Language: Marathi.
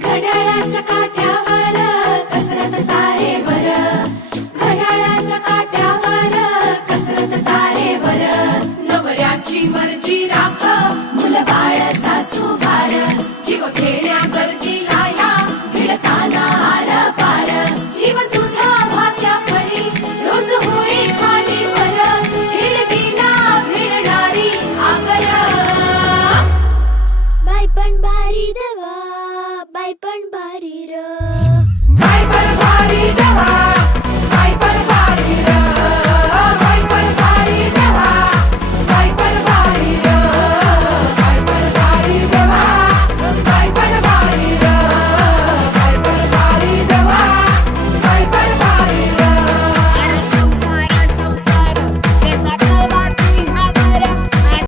घड्याळाच्या काठ्यावर कसरत तारेवर घड्याळाच्या काठ्यावर कसरत तारेवर नवऱ्याची मर्जी राख मुलबा पाय पण भारी र